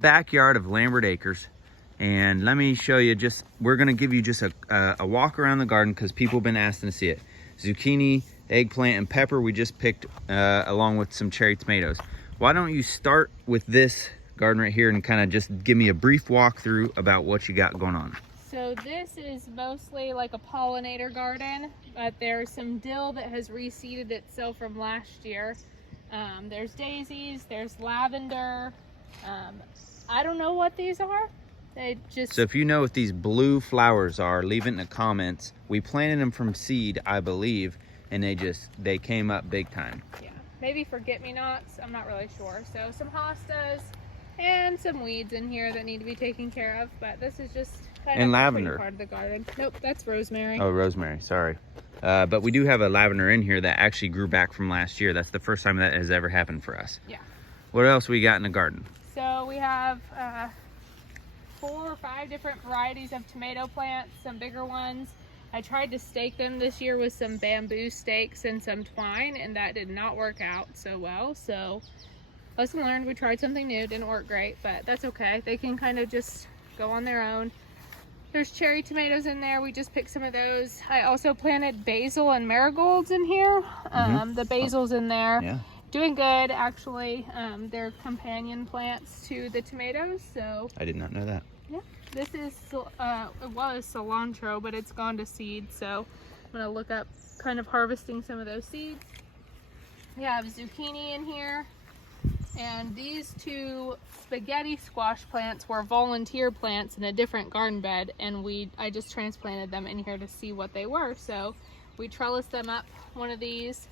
Backyard of Lambert Acres, and let me show you, we're going to give you just a walk around the garden because people have been asking to see it. Zucchini, eggplant, and pepper we just picked along with some cherry tomatoes. Why don't you start with this garden right here and kind of just give me a brief walkthrough about what you got going on. So this is mostly like a pollinator garden, but there's some dill that has reseeded itself from last year. There's daisies, there's lavender. I don't know what these are. So if you know what these blue flowers are, leave it in the comments. We planted them from seed, I believe, and they came up big time. Yeah, maybe forget-me-nots, I'm not really sure. So some hostas and some weeds in here that need to be taken care of, but this is just kind of lavender part of the garden. Nope, that's rosemary. Oh, rosemary, sorry. But we do have a lavender in here that actually grew back from last year. That's the first time that has ever happened for us. Yeah. What else we got in the garden? So we have 4 or 5 different varieties of tomato plants, some bigger ones. I tried to stake them this year with some bamboo stakes and some twine, and that did not work out so well. So lesson learned, we tried something new, didn't work great, but that's okay. They can kind of just go on their own. There's cherry tomatoes in there. We just picked some of those. I also planted basil and marigolds in here. The basil's in there. Yeah. Doing good, actually. They're companion plants to the tomatoes, so. I did not know that. Yeah, this is, it was cilantro, but it's gone to seed, so I'm gonna look up kind of harvesting some of those seeds. We have zucchini in here, and these 2 spaghetti squash plants were volunteer plants in a different garden bed, and I just transplanted them in here to see what they were, so we trellised them up, one of these.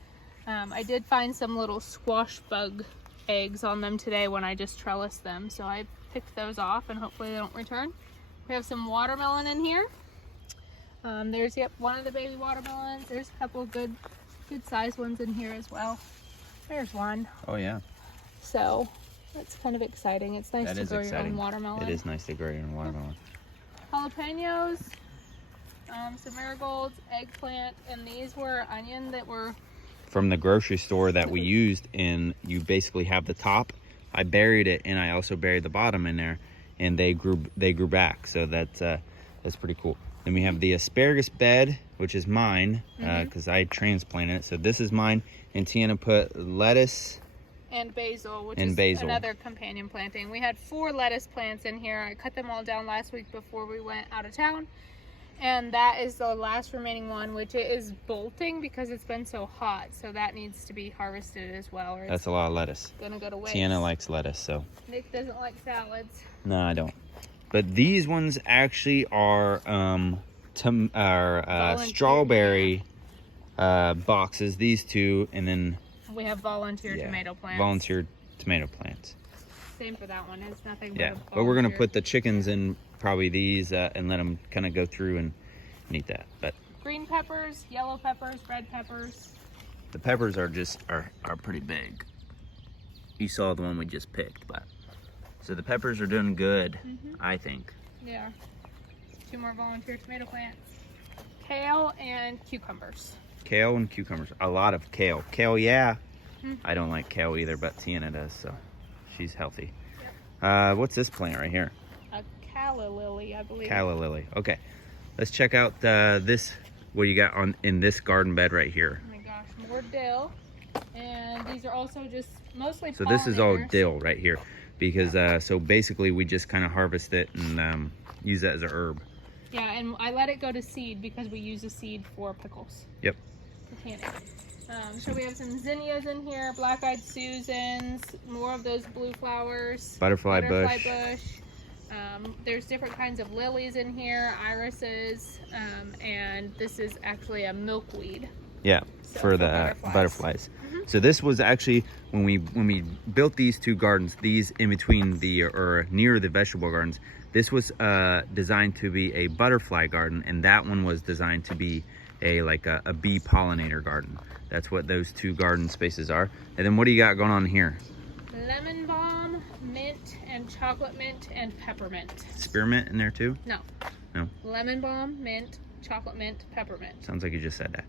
I did find some little squash bug eggs on them today when I just trellised them, so I picked those off and hopefully they don't return. We have some watermelon in here. There's one of the baby watermelons. There's a couple of good sized ones in here as well. There's one. Oh yeah. So that's kind of exciting. It's nice to grow your own watermelon. It is nice to grow your own watermelon. Jalapenos, some marigolds, eggplant, and these were onion that were from the grocery store that we used, and you basically have the top. I buried it, and I also buried the bottom in there, and they grew back. So that's pretty cool. Then we have the asparagus bed, which is mine because I transplanted it. So this is mine, and Tiana put lettuce and basil, which is another companion planting. We had 4 lettuce plants in here. I cut them all down last week before we went out of town. And that is the last remaining one, which it is bolting because it's been so hot. So that needs to be harvested as well. Or that's a lot of lettuce. Gonna go to waste. Tiana likes lettuce, so. Nick doesn't like salads. No, I don't. But these ones actually are strawberry boxes. These 2, and then we have volunteer tomato plants. Volunteer tomato plants. Same for that one. It's nothing. Yeah, but we're gonna put the chickens in probably these and let them kind of go through and eat that. But green peppers, yellow peppers, red peppers. The peppers are pretty big. You saw the one we just picked, but so the peppers are doing good, I think. Yeah. 2 more volunteer tomato plants. Kale and cucumbers. Kale and cucumbers. A lot of kale. Kale, yeah. I don't like kale either, but Tiana does, so she's healthy. Yep. What's this plant right here? A calla lily, I believe. Calla lily. Okay. Let's check out this. What you got in this garden bed right here? Oh my gosh, more dill. And these are also just mostly So this is all dill right here, because so basically we just kind of harvest it and use that as a herb. Yeah, and I let it go to seed because we use the seed for pickles. Yep. So we have some zinnias in here, black-eyed Susans, more of those blue flowers. Butterfly bush. There's different kinds of lilies in here, irises, and this is actually a milkweed. Yeah, so for the butterflies. So this was actually when we built these 2 gardens, these in between or near the vegetable gardens. This was designed to be a butterfly garden, and that one was designed to be a bee pollinator garden. That's what those 2 garden spaces are. And then what do you got going on here? Lemon balm, mint, and chocolate mint, and peppermint. Spearmint in there too? No. No? Lemon balm, mint, chocolate mint, peppermint. Sounds like you just said that.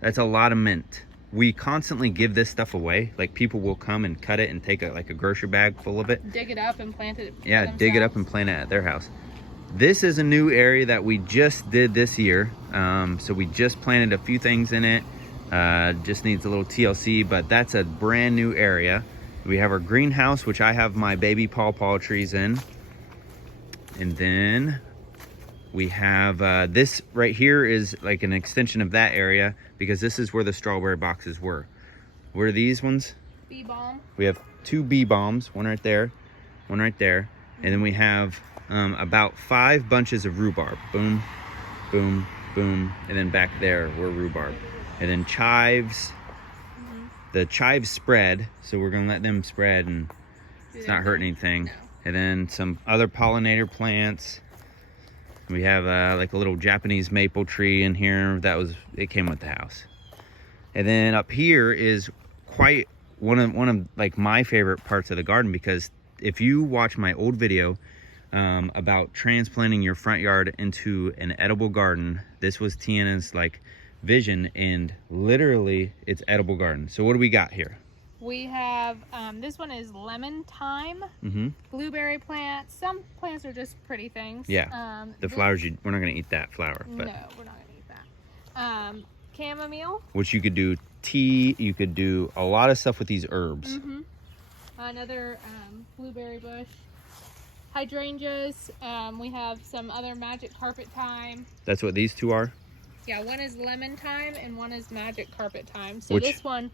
That's a lot of mint. we constantly give this stuff away. Like people will come and cut it and take like a grocery bag full of it. Dig it up and plant it. Yeah, dig it up and plant it at their house. This is a new area that we just did this year. So we just planted a few things in it. Just needs a little TLC, but that's a brand new area. We have our greenhouse, which I have my baby pawpaw trees in. And then we have this right here is like an extension of that area because this is where the strawberry boxes were. Where are these ones? Bee balm. We have 2 bee balms, one right there, one right there. And then we have about 5 bunches of rhubarb. Boom, boom, boom. And then back there were rhubarb. And then chives. The chives spread, so we're gonna let them spread and it's not hurting anything. No. And then some other pollinator plants. We have like a little Japanese maple tree in here. It came with the house. And then up here is quite one of like my favorite parts of the garden, because if you watch my old video about transplanting your front yard into an edible garden, this was Tiana's like vision, and literally it's edible garden. So what do we got here? We have, this one is lemon thyme, blueberry plants. Some plants are just pretty things. Yeah, the flowers, we're not gonna eat that flower. But no, we're not gonna eat that. Chamomile. Which you could do tea, you could do a lot of stuff with these herbs. Another blueberry bush. Hydrangeas. We have some other magic carpet thyme. That's what these 2 are? Yeah, one is lemon thyme and one is magic carpet thyme. So this one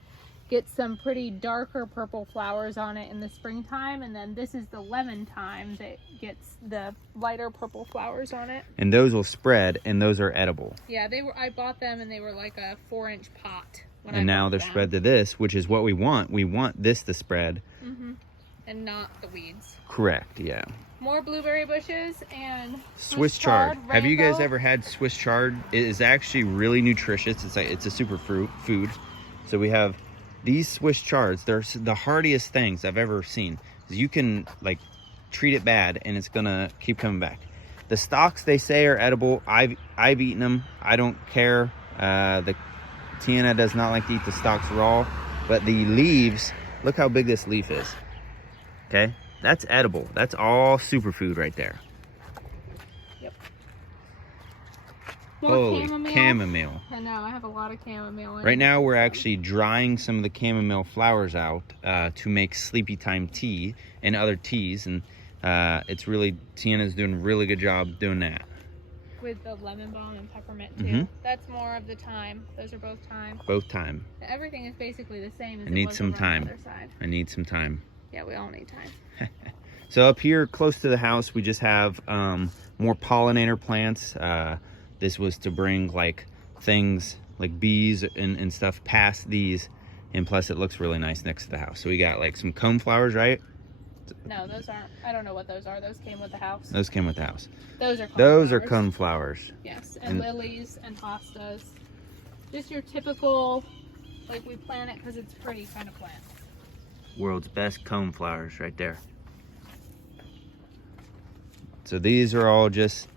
gets some pretty darker purple flowers on it in the springtime, and then this is the lemon thyme that gets the lighter purple flowers on it. And those will spread, and those are edible. Yeah, I bought them and they were like a 4-inch pot. And now they're spread to this, which is what we want. We want this to spread. And not the weeds. Correct, yeah. More blueberry bushes and Swiss chard. Have you guys rainbow. ever had Swiss chard? It is actually really nutritious. It's a super food. So we have these Swiss chards. They're the hardiest things I've ever seen. You can like treat it bad and it's gonna keep coming back. The stalks, they say, are edible. I've eaten them. I don't care. The Tiana does not like to eat the stalks raw, but the leaves, look how big this leaf is. Okay, that's edible. That's all superfood right there. Yep. Holy chamomile. chamomile. I know, I have a lot of chamomile. Right now we're actually drying some of the chamomile flowers out to make sleepy time tea and other teas, and it's really, Tiana's doing a really good job doing that. With the lemon balm and peppermint too. That's more of the thyme. Those are both thyme. Both thyme. Everything is basically the same as I need some over on the thyme. other side. I need some time. Yeah, we all need time. So up here close to the house, we just have more pollinator plants. This was to bring like things like bees and stuff past these, and plus it looks really nice next to the house. So we got like some coneflowers, right? No, those aren't. I don't know what those are. Those came with the house. Those came with the house. Those are coneflowers. Yes, and lilies and hostas. Just your typical, like we plant it because it's pretty kind of plant. World's best coneflowers right there. So these are all just,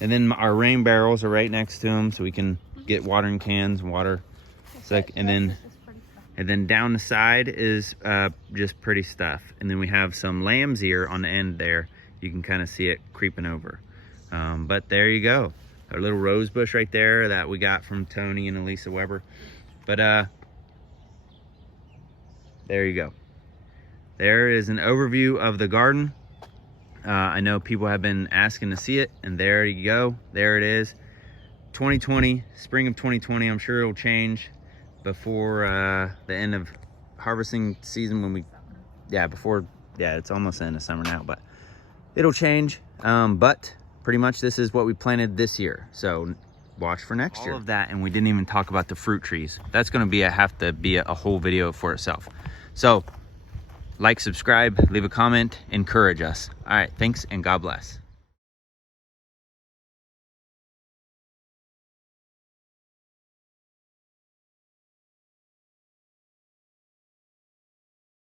and then our rain barrels are right next to them, so we can get watering cans and water. It's like, and then down the side is just pretty stuff. And then we have some lamb's ear on the end there. You can kind of see it creeping over. But there you go. Our little rose bush right there that we got from Tony and Elisa Weber. But there you go. There is an overview of the garden. I know people have been asking to see it, and there you go. There it is. 2020, spring of 2020. I'm sure it'll change before the end of harvesting season when we, it's almost the end of summer now, but it'll change. But pretty much this is what we planted this year. So watch for next year. All of that, and we didn't even talk about the fruit trees. That's going to have to be a whole video for itself. So like, subscribe, leave a comment, encourage us. All right, thanks, and God bless.